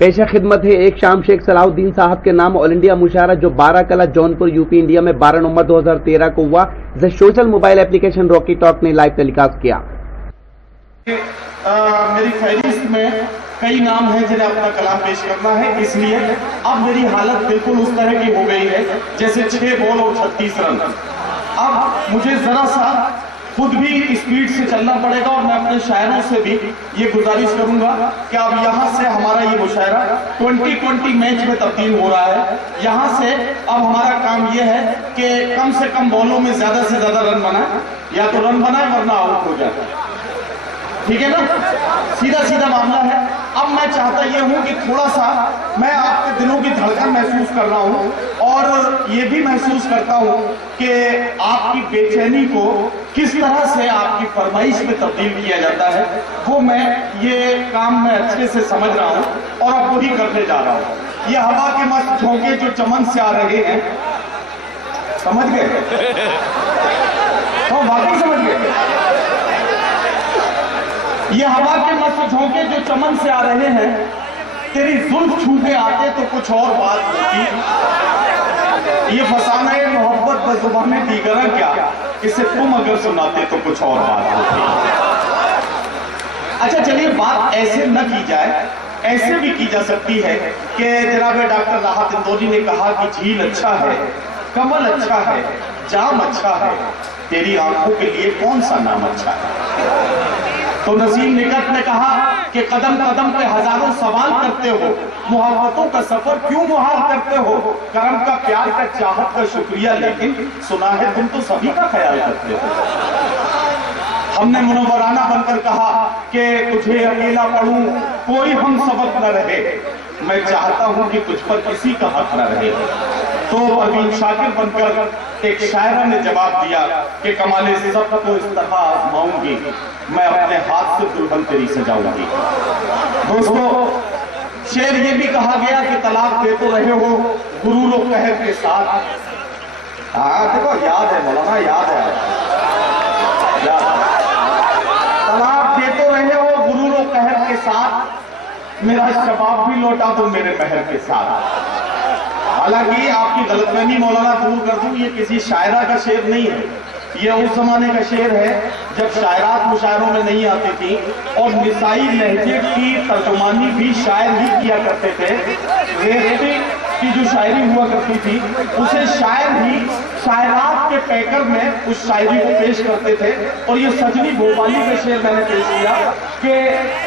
पेशा खिदमत है एक शाम शेख सलाहुद्दीन साहब के नाम ऑल इंडिया मुशायरा जो 12 कला जौनपुर यूपी इंडिया में 12 नवंबर 2013 को हुआ, जिसे social mobile application Rocky talk ने लाइव टेलीकास्ट किया। मेरी फहरिस्त में कई नाम हैं जिन्हें अपना कलाम पेश करना है, इसलिए अब मेरी हालत बिल्कुल उस तरह की हो गई है जैसे 6 बॉल और 36 रन। अब मुझे जरा सा खुद भी स्पीड से चलना पड़ेगा और मैं अपने शायरों से भी ये गुजारिश करूंगा कि अब यहाँ से हमारा ये मुशायरा 2020 मैच में तब्दील हो रहा है। यहाँ से अब हमारा काम ये है कि कम से कम बॉलों में ज्यादा से ज्यादा रन बनाए, या तो रन बनाए वरना आउट हो जाए, ठीक है ना, सीधा सीधा मामला है। अब मैं चाहता ये हूं कि थोड़ा सा मैं आपके दिलों की धड़कन महसूस कर रहा हूं और ये भी महसूस करता हूं कि आपकी बेचैनी को किस तरह से आपकी फरमाइश में तब्दील किया जाता है, वो मैं ये काम मैं अच्छे से समझ रहा हूं और अब वही करने जा रहा हूं। ये हवा के मस्त झोंके जो चमन से आ रहे हैं, समझ गए? तो वाकई समझ गए? ये हवा के मस्त झोंके जो चमन से आ रहे हैं, तेरी जुल्फ छू के आते तो कुछ और बात होती। ये फसाना है मोहब्बत बज़ुबाने दीगरा क्या, इसे तुम अगर सुनाते तो कुछ और बात होती। अच्छा चलिए, बात ऐसे न की जाए, ऐसे भी की जा सकती है कि जनाब डॉक्टर राहत इंदौरी ने कहा कि झील अच्छा है, कमल अच्छा है, जाम अच्छा है, तेरी आंखों के लिए कौन सा नाम अच्छा है। तो नसीम निगत ने कहा कि कदम कदम पे हजारों सवाल करते हो, मोहब्बतों का सफर क्यों मुहाल करते हो, करम का प्यार का चाहत का शुक्रिया, लेकिन सुना है तुम तो सभी का ख्याल करते हो। हमने मुनव्वराना बनकर कहा कि तुझे अकेला पढ़ूं कोई हम सबक न रहे, मैं चाहता हूं कि तुझ पर किसी का हक न रहे। तो परवीन शाकिर बनकर एक शायरा ने जवाब दिया कि कमाले सब को इस तरह आजमाऊंगी, मैं अपने हाथ से दुल्हन तेरी सजाऊंगी। दोस्तों, शेर ये भी कहा गया कि तलाक दे तो रहे हो गुरूर और कहर के साथ। देखो याद है मौलाना, याद है, तलाक दे तो रहे हो गुरूर और कहर के साथ, मेरा शबाब भी लौटा दो मेरे महर के साथ। हालांकि आपकी गलतफहमी मौलाना दूर कर दूं, ये किसी शायरा का शेर नहीं है, ये उस जमाने का शेर है जब शायरात मुशायरों में नहीं आती थी और निसाई लहजे की तर्जुमानी भी शायर ही किया करते थे। रेहती की जो शायरी हुआ करती थी उसे शायर ही शायरात के पैकर में उस शायरी को पेश करते थे। और ये सजनी भोपाली का शेर मैंने पेश किया कि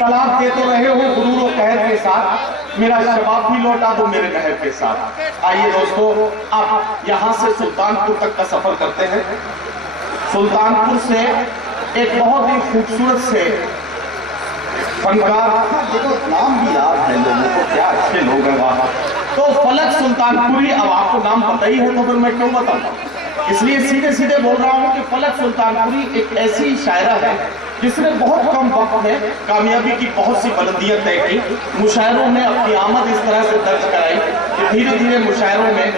तलाक दे तो रहे हो गुरूर और कहर के साथ, मेरा शबाब भी लौटा दो मेरे कहर के साथ। आइए दोस्तों, आप यहाँ से सुल्तानपुर तक का सफर करते हैं। सुल्तानपुर से एक बहुत ही खूबसूरत से फनकार, देखो नाम भी याद है लोगों को, क्या अच्छे लोग हैं वहां। तो फलक सुल्तानपुरी, अब आपको नाम पता ही है तो फिर मैं क्यों बताऊं, इसलिए सीधे सीधे बोल रहा हूं कि फलक सुल्तानपुरी एक ऐसी शायरा है जिसने बहुत कम वक्त में कामयाबी की बहुत सी बुलंदियां तय की। मुशायरों में अपनी आमद इस तरह से दर्ज कराई कि धीरे धीरे मुशायरों में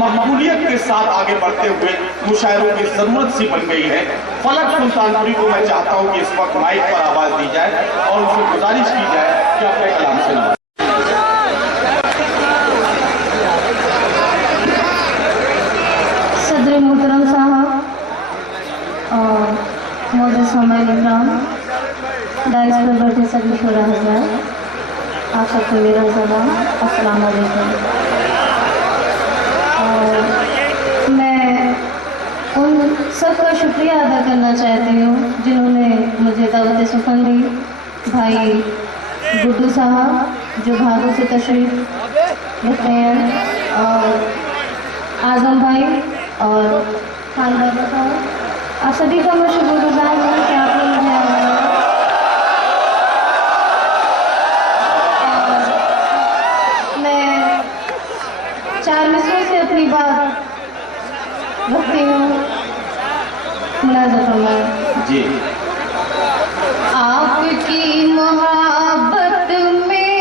मकबूलियत के साथ आगे बढ़ते हुए मुशायरों की जरूरत सी बन गई है। फलक सुल्तानपुरी को मैं चाहता हूं कि इस वक्त माइक पर आवाज दी जाए और उनसे गुजारिश की जाए कि अपने कलाम सुनाएं। सदर मोहतरम साहब और मौजूद सामाइन इकराम, डाइस पर बैठे सभी शुरा हज़रात, आप सबको मेरा सलाम, अस्सलाम वालेकुम। और मैं उन सबका शुक्रिया अदा करना चाहती हूँ जिन्होंने मुझे दावत सुखन दी। भाई गुड्डू साहब जो भागों से तशरीफ रखते हैं, और आजम भाई और खान बाबा साहब, आप सभी का मैं शुक्रगुजार हूँ कि आपने मुझे मैं 4 मिसरों से अपनी बात रखती हूँ। मुलाज़ा फरमाएं जी। आपकी मोहब्बत में,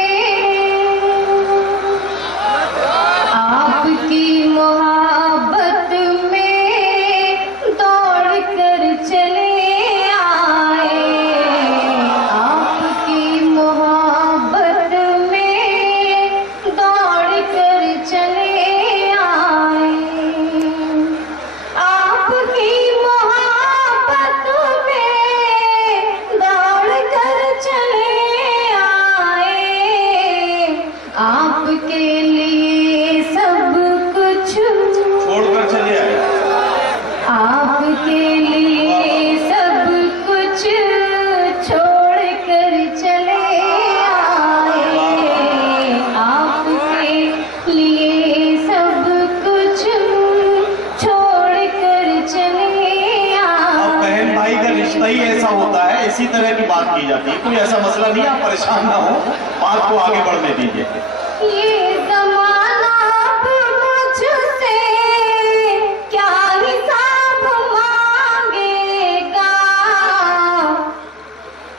आपकी मोहब्बत में दौड़ कर चले आए, आपकी मोहब्बत में की जाती है। कोई ऐसा मसला नहीं है, आप परेशान ना हो, बात को आगे बढ़ने दीजिए। ये ज़माना अब मुझसे क्या हिसाब मांगेगा,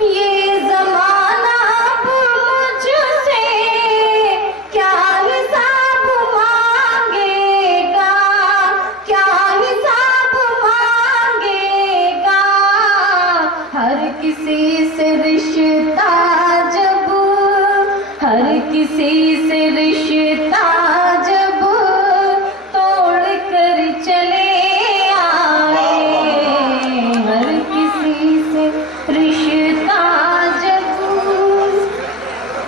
ये ज़माना अब मुझसे क्या हिसाब मांगेगा, क्या हिसाब मांगेगा। हर किसी से रिश्ता जब, हर किसी से रिश्ता जब तोड़ कर चले आए, हर किसी से रिश्ता जब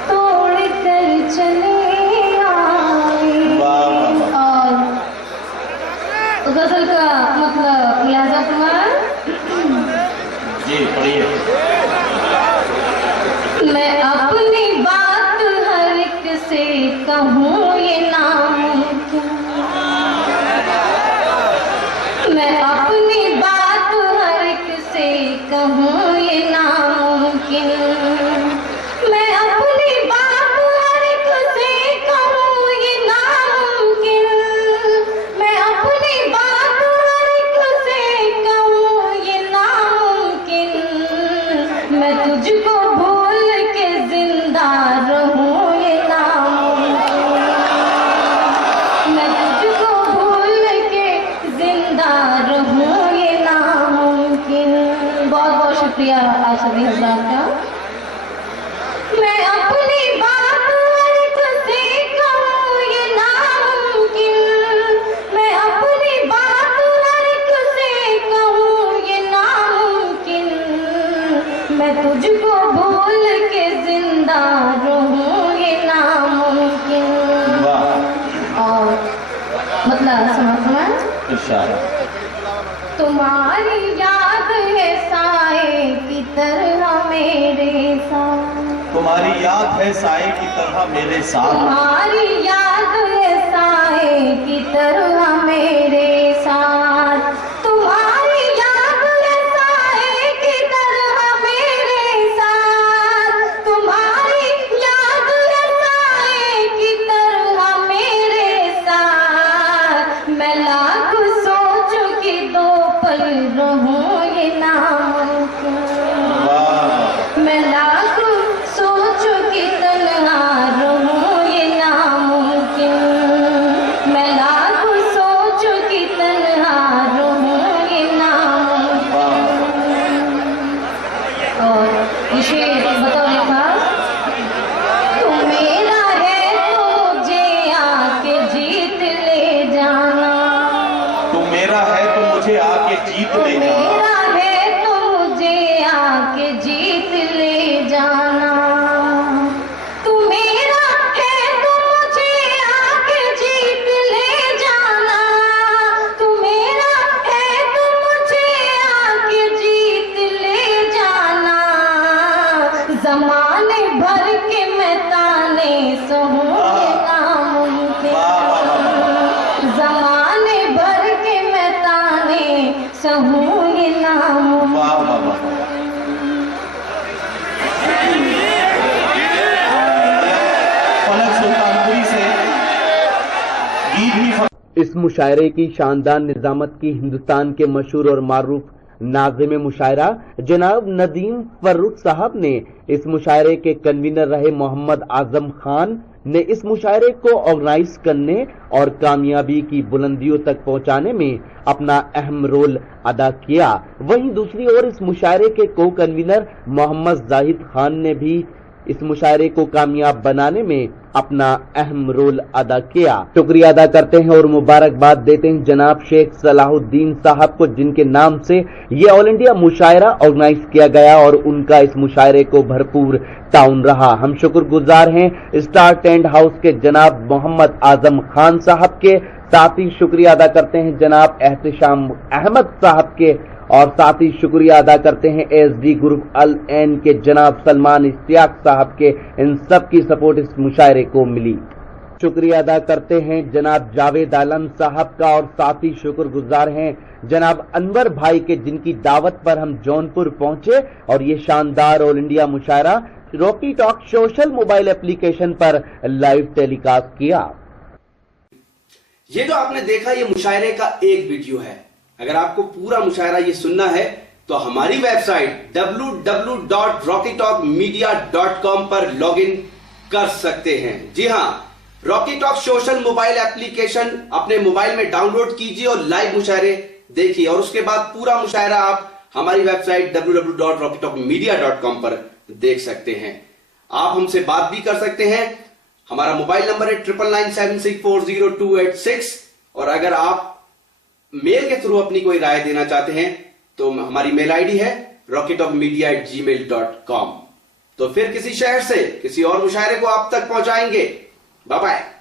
तोड़ कर चले आए। और गजल का मतलब लिहाजा कुमार जी पढ़िए। मैं अपनी बात हर एक से कहूँ ये नामुमकिन, मैं अपनी बात हर एक से कहूँ ये नामुमकिन, मैं अपनी बात हर एक से कहूँ ये नामुमकिन, मैं अपनी बात हर एक से कहूँ ये नामुमकिन। मैं तुझको भूल के जिंदा रहूं ये नामुमकिन, मैं तुझको भूल के जिंदा रहूं ये नामुमकिन। बहुत बहुत शुक्रिया आप सभी हजरात का। मैं अपनी बात हर एक से कहूं ये नामुमकिन, मैं अपनी बात हर एक से कहूं ये नामुमकिन। मैं तुझको भूल के जिंदा रहूं ये नामुमकिन। और मतलब समझ तुम्हारी याद है साए की तरह मेरे साथ, तुम्हारी याद है साए की तरह मेरे साथ, तुम्हारी याद है साए की तरह मेरे साथ, तुम्हारी याद है साए की तरह मेरे साथ, तुम्हारी याद है साए की तरह मेरे साथ। मैं लाख सोचूं कि दो पल रहूं ये नामुमकिन, मैं लाख सोचूं कि तन्हा रहूं ये नामुमकिन, मैं लाख सोचूं कि तन्हा रहूं ये नामुमकिन। और ये शेर बताओ खास, तू मेरा है तो मुझे आके जीत ले जाना, तू मेरा है तो मुझे आके जीत ले जाना, मेरा है तो मुझे आके जीत ले जाना, तू मेरा है तो मुझे आके जीत ले जाना, तू मेरा है तो मुझे आके जीत ले जाना। जमाने भर के मैं ताने सहूं ये नामुमकिन, जमाने भर के मैं ताने सहूं ये नामुमकिन। वाह वाह वाह। फलक सुल्तानपुरी से गीत भी इस मुशायरे की शानदार निजामत की हिंदुस्तान के मशहूर और मारूफ नाज़िम मुशायरा जनाब नदीम फर्रुख साहब ने इस मुशायरे के कन्वीनर रहे मोहम्मद आजम खान ने इस मुशायरे को ऑर्गेनाइज करने और कामयाबी की बुलंदियों तक पहुंचाने में अपना अहम रोल अदा किया। वहीं दूसरी ओर इस मुशायरे के को कन्वीनर मोहम्मद जाहिद खान ने भी इस मुशायरे को कामयाब बनाने में अपना अहम रोल अदा किया। शुक्रिया अदा करते हैं और मुबारकबाद देते हैं जनाब शेख सलाहुद्दीन साहब को, जिनके नाम से ये ऑल इंडिया मुशायरा ऑर्गेनाइज किया गया और उनका इस मुशायरे को भरपूर ताउन रहा। हम शुक्रगुजार हैं स्टार टेंट हाउस के जनाब मोहम्मद आजम खान साहब के, साथ ही शुक्रिया अदा करते हैं जनाब एहतिशाम अहमद साहब के, और साथ ही शुक्रिया अदा करते हैं एसडी ग्रुप अल एन के जनाब सलमान इश्तियाक साहब के। इन सब की सपोर्ट इस मुशायरे को मिली। शुक्रिया अदा करते हैं जनाब जावेद आलम साहब का और साथ ही शुक्रगुजार हैं जनाब अनवर भाई के, जिनकी दावत पर हम जौनपुर पहुंचे और ये शानदार all India Mushaira Rocky talk social mobile application पर लाइव टेलीकास्ट किया। ये जो आपने देखा ये मुशायरे का एक वीडियो है। अगर आपको पूरा मुशायरा ये सुनना है तो हमारी वेबसाइट www.rockytalkmedia.com पर लॉगिन कर सकते हैं। जी हां, Rocky talk social mobile application अपने मोबाइल में डाउनलोड कीजिए और लाइव मुशायरे देखिए और उसके बाद पूरा मुशायरा आप हमारी वेबसाइट www.rockytalkmedia.com पर देख सकते हैं। आप हमसे बात भी कर सकते हैं। हमारा मोबाइल नंबर है 9997640286 और अगर आप मेल के थ्रू अपनी कोई राय देना चाहते हैं तो हमारी मेल आईडी है rockytalkmedia@gmail.com। तो फिर किसी शहर से किसी और मुशायरे को आप तक पहुंचाएंगे। Bye bye.